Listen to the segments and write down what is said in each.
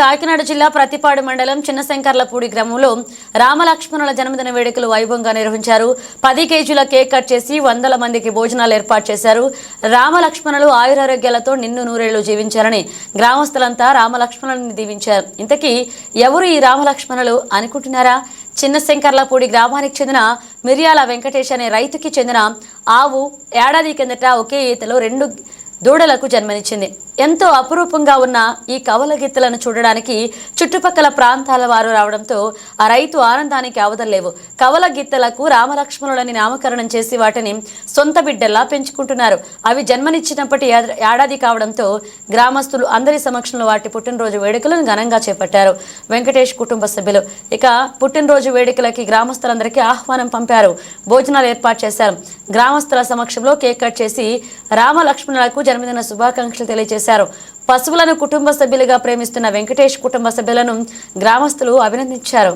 కాకినాడ జిల్లా ప్రతిపాడు మండలం చిన్నశంకర్లపూడి గ్రామంలో రామలక్ష్మణుల జన్మదిన వేడుకలు వైభవంగా నిర్వహించారు. పది కేజీల కేక్ కట్ చేసి వందల మందికి భోజనాలు ఏర్పాటు చేశారు. రామలక్ష్మణులు ఆయురారోగ్యాలతో నిన్ను నూరేళ్ళు జీవించారని గ్రామస్తులంతా రామలక్ష్మణులని దీవించారు. ఇంతకీ ఎవరు ఈ రామలక్ష్మణులు అనుకుంటున్నారా? చిన్నశంకర్లపూడి గ్రామానికి చెందిన మిర్యాల వెంకటేష్ అనే రైతుకి చెందిన ఆవు ఏడాది కిందట ఒకే ఈతలో రెండు దూడలకు జన్మనిచ్చింది. ఎంతో అపురూపంగా ఉన్న ఈ కవల గీతలను చూడడానికి చుట్టుపక్కల ప్రాంతాల వారు రావడంతో ఆ రైతు ఆనందానికి అవదలేవు కవల గీతలకు రామలక్ష్మణులని నామకరణం చేసి వాటిని సొంత బిడ్డల్లా పెంచుకుంటున్నారు. అవి జన్మనిచ్చినప్పటి ఏడాది కావడంతో గ్రామస్తులు అందరి సమక్షంలో వాటి పుట్టినరోజు వేడుకలను ఘనంగా చేపట్టారు. వెంకటేష్ కుటుంబ సభ్యులు. ఇక పుట్టినరోజు వేడుకలకి గ్రామస్తులందరికీ ఆహ్వానం పంపారు. భోజనాలు ఏర్పాటు చేశారు. గ్రామస్తుల సమక్షంలో కేక్ కట్ చేసి రామలక్ష్మణులకు జన్మదిన శుభాకాంక్షలు తెలియజేశారు. పశువులను కుటుంబ సభ్యులుగా ప్రేమిస్తున్న వెంకటేష్ కుటుంబ సభ్యులను గ్రామస్తులు అభినందించారు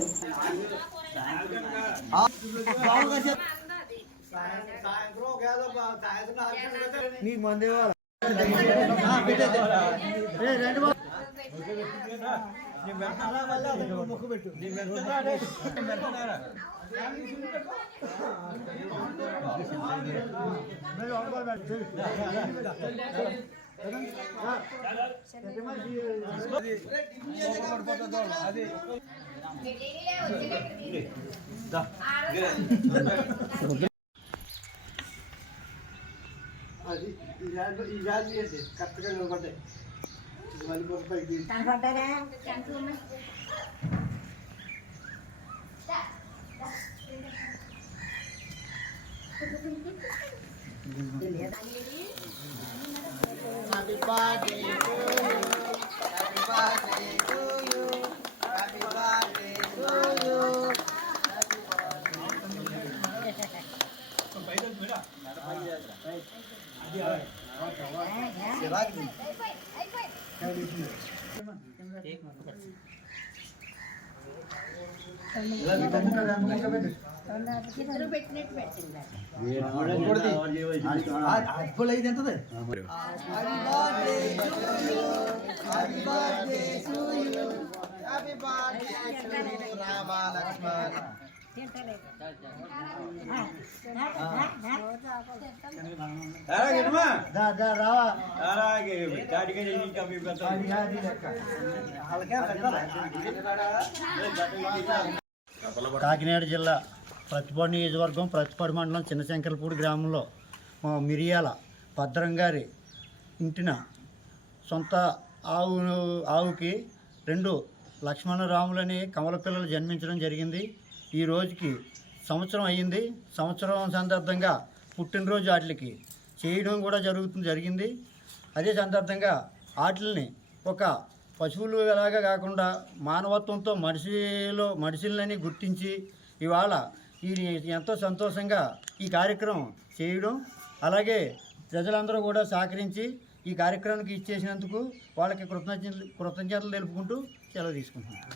అది ఈ వ్యాధి ఈ వ్యాధి చేసి కరెక్ట్గా నిలబడ్డాయి birthday to you. Happy birthday to you. Happy birthday to you. Happy birthday. एक ఎంతది దా, దా, రావా అది, అది లెక్క. వాళ్ళకే పెట్టాలా? Kakinada జిల్లా ప్రతిపాడు నియోజకవర్గం ప్రతిపాడు మండలం చిన్నశంకరపూడి గ్రామంలో మా మిరియాల భద్రం గారి ఇంటిన సొంత ఆవు ఆవుకి రెండు లక్ష్మణరాములని కమల పిల్లలు జన్మించడం జరిగింది. ఈ రోజుకి సంవత్సరం అయ్యింది. సంవత్సరం సందర్భంగా పుట్టినరోజు ఆటలకి చేయడం కూడా జరుగుతుంది జరిగింది. అదే సందర్భంగా ఆటలని ఒక పశువులు ఎలాగా కాకుండా మానవత్వంతో మనిషిలో మనుషులని గుర్తించి ఇవాళ ఈ ఎంతో సంతోషంగా ఈ కార్యక్రమం చేయడం అలాగే ప్రజలందరూ కూడా సహకరించి ఈ కార్యక్రమానికి ఇచ్చేసినందుకు వాళ్ళకి కృతజ్ఞతలు కృతజ్ఞతలు తెలుపుకుంటూ సెలవు తీసుకుంటున్నాను.